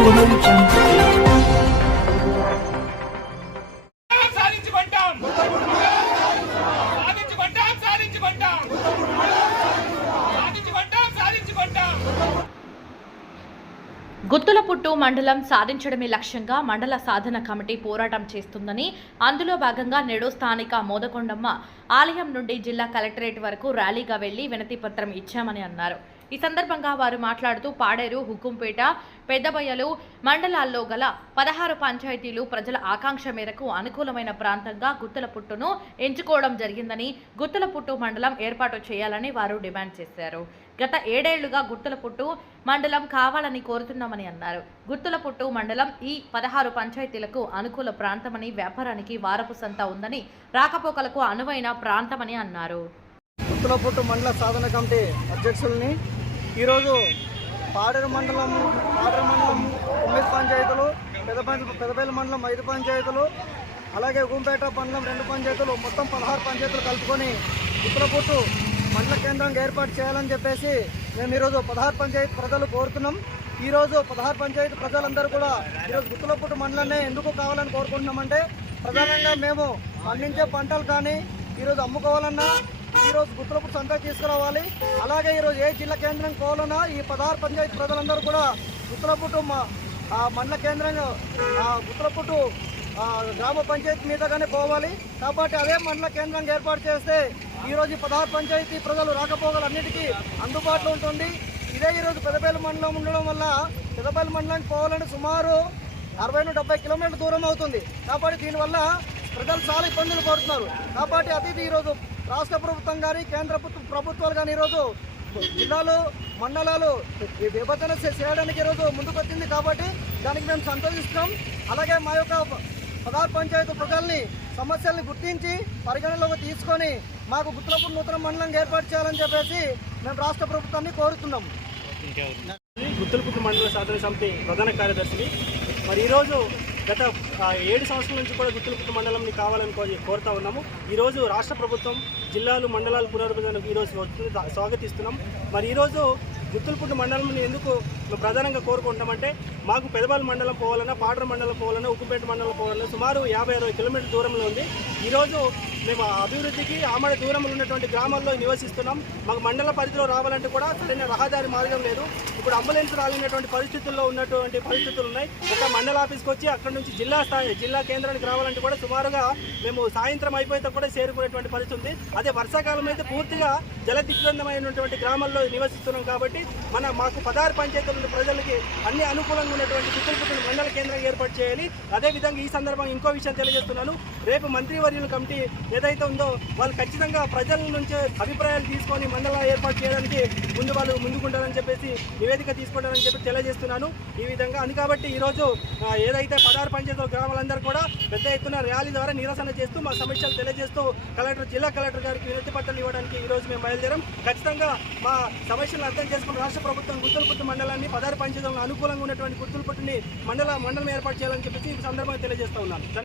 గుత్తులపుట్టు మండలం సాధించడమే లక్ష్యంగా మండల సాధన కమిటీ పోరాటం చేస్తుందని, అందులో భాగంగా నేడు స్థానిక మోదకొండమ్మ ఆలయం నుండి జిల్లా కలెక్టరేట్ వరకు ర్యాలీగా వెళ్లి వినతి పత్రం ఇచ్చామని అన్నారు. ఈ సందర్భంగా వారు మాట్లాడుతూ పాడేరు, హుకుంపేట, పెద్దబయలు మండలాల్లో గల 16 పంచాయతీలు ప్రజల ఆకాంక్ష మేరకు అనుకూలమైన ప్రాంతంగా గుత్తులపుట్టును ఎంచుకోవడం జరిగిందని, గుత్తులపుట్టు మండలం ఏర్పాటు చేయాలని వారు డిమాండ్ చేశారు. గత 7 ఏళ్లుగా గుత్తులపుట్టు మండలం కావాలని కోరుతున్నామని అన్నారు. గుత్తులపుట్టు మండలం ఈ 16 పంచాయతీలకు అనుకూల ప్రాంతమని, వ్యాపారానికి వారపు సంత ఉందని, రాకపోకలకు అనువైన ప్రాంతమని అన్నారు. గుత్తులపుట్టు మండల సాధన కమిటీ అధ్యక్షుల్ని ఈరోజు పాడేరు మండలం 9 పంచాయతీలు, పెదపల్లి మండలం 5 పంచాయతీలు, అలాగే హుకుంపేట మండలం 2 పంచాయతీలు, మొత్తం 16 పంచాయతీలు కలుపుకొని గుత్తులపుట్టు మండల కేంద్రంగా ఏర్పాటు చేయాలని చెప్పేసి మేము ఈరోజు 16 పంచాయతీ ప్రజలు కోరుతున్నాం. ఈరోజు 16 పంచాయతీ ప్రజలందరూ కూడా ఈరోజు గుత్తులపుట్టు మండలాన్ని ఎందుకు కావాలని కోరుకుంటున్నామంటే, ప్రధానంగా మేము పండించే పంటలు కానీ ఈరోజు అమ్ముకోవాలన్నా ఈరోజు గుత్తులపుట్టు సంత తీసుకురావాలి. అలాగే ఈరోజు ఏ జిల్లా కేంద్రం కోవాలన్నా ఈ 16 పంచాయతీ ప్రజలందరూ కూడా గుత్తులపుట్టు మండల కేంద్రంగా గుత్తులపుట్టు గ్రామ పంచాయతీ మీదగానే పోవాలి. కాబట్టి అదే మండల కేంద్రంగా ఏర్పాటు చేస్తే ఈరోజు 16 పంచాయతీ ప్రజలు రాకపోకలన్నిటికీ అందుబాటులో ఉంటుంది. ఇదే ఈరోజు పెద్దపల్లి మండలం ఉండడం వల్ల పెద్దపల్లి మండలానికి పోవాలంటే సుమారు 60-70 కిలోమీటర్ల దూరం అవుతుంది. కాబట్టి దీనివల్ల ప్రజలు చాలా ఇబ్బందులు పడుతున్నారు. కాబట్టి అది ఈరోజు రాష్ట్ర ప్రభుత్వం కానీ కేంద్ర ప్రభుత్వాలు కానీ ఈరోజు జిల్లాలు, మండలాలు విభజన చేయడానికి ఈరోజు ముందుకు వచ్చింది. కాబట్టి దానికి మేము సంతోషిస్తున్నాం. అలాగే మా యొక్క 16 పంచాయతీ ప్రజల్ని సమస్యల్ని గుర్తించి పరిగణలోకి తీసుకొని మాకు గుత్తులపుట్టు నూతన మండలం ఏర్పాటు చేయాలని చెప్పేసి మేము రాష్ట్ర ప్రభుత్వాన్ని కోరుతున్నాం. గుత్తులపుట్టు మండల సాధన సమితి ప్రధాన కార్యదర్శిని. మరి ఈరోజు గత 7 సంవత్సరాల నుంచి కూడా గుత్తులపుట్టు మండలంని కావాలని కోరుతా ఉన్నాము. ఈరోజు రాష్ట్ర ప్రభుత్వం జిల్లాలు, మండలాలు పునర్విభజనకు ఈరోజు స్వాగతిస్తున్నాం. మరి ఈరోజు గుత్తులపుట్టు మండలంని ఎందుకు ప్రధానంగా కోరుకుంటామంటే, మాకు పెదపల్లి మండలం పోవాలన్నా, పాడేరు మండలం పోవాలన్నా, హుకుంపేట మండలం పోవాలన్నా సుమారు 50-60 కిలోమీటర్ల దూరంలో ఉంది. ఈరోజు మేము అభివృద్ధికి ఆమడ దూరంలో ఉన్నటువంటి గ్రామాల్లో నివసిస్తున్నాం. మాకు మండల పరిధిలో రావాలంటే కూడా సరైన రహదారి మార్గం లేదు. ఇప్పుడు అంబులెన్స్ రాలేనటువంటి పరిస్థితుల్లో ఉన్నటువంటి పరిస్థితులు ఉన్నాయి. ఒక మండల ఆఫీస్కి వచ్చి అక్కడ నుంచి జిల్లా కేంద్రానికి రావాలంటే కూడా సుమారుగా మేము సాయంత్రం అయిపోతే కూడా చేరుకునేటువంటి పరిస్థితి ఉంది. అదే వర్షాకాలం అయితే పూర్తిగా జలదిగ్బంధమైనటువంటి గ్రామాల్లో నివసిస్తున్నాం. కాబట్టి మాకు 16 పంచాయతీల ప్రజలకి అన్ని అనుకూలంగా ఉన్నటువంటి గుత్తులపుట్టు మండల కేంద్రం ఏర్పాటు చేయాలి. అదేవిధంగా ఈ సందర్భంగా ఇంకో విషయం తెలియజేస్తున్నాను. రేపు మంత్రివర్యుల కమిటీ ఏదైతే ఉందో వాళ్ళు ఖచ్చితంగా ప్రజల నుంచి అభిప్రాయాలు తీసుకొని మండలం ఏర్పాటు చేయడానికి ముందుకుంటారని చెప్పేసి నివేదిక తీసుకుంటారని చెప్పి తెలియజేస్తున్నాను. ఈ విధంగా కాబట్టి ఈరోజు ఏదైతే 16 పంచాయతీల గ్రామాలందరూ కూడా పెద్ద ఎత్తున ర్యాలీ ద్వారా నిరసన చేస్తూ మా సమస్యలు తెలియజేస్తూ జిల్లా కలెక్టర్ గారికి వినతి పత్రాలు ఇవ్వడానికి ఈరోజు మేము బయలుదేరాం. ఖచ్చితంగా మా సమస్యలను అర్థం చేసుకుని రాష్ట్ర ప్రభుత్వం గుత్తులపుట్టు మండలాన్ని 16 పంచాయతీలకు అనుకూలంగా ఉన్నటువంటి గుత్తులపుట్టుని మండలం ఏర్పాటు చేయాలని చెప్పేసి ఈ సందర్భంగా తెలియజేస్తూ ఉన్నాను.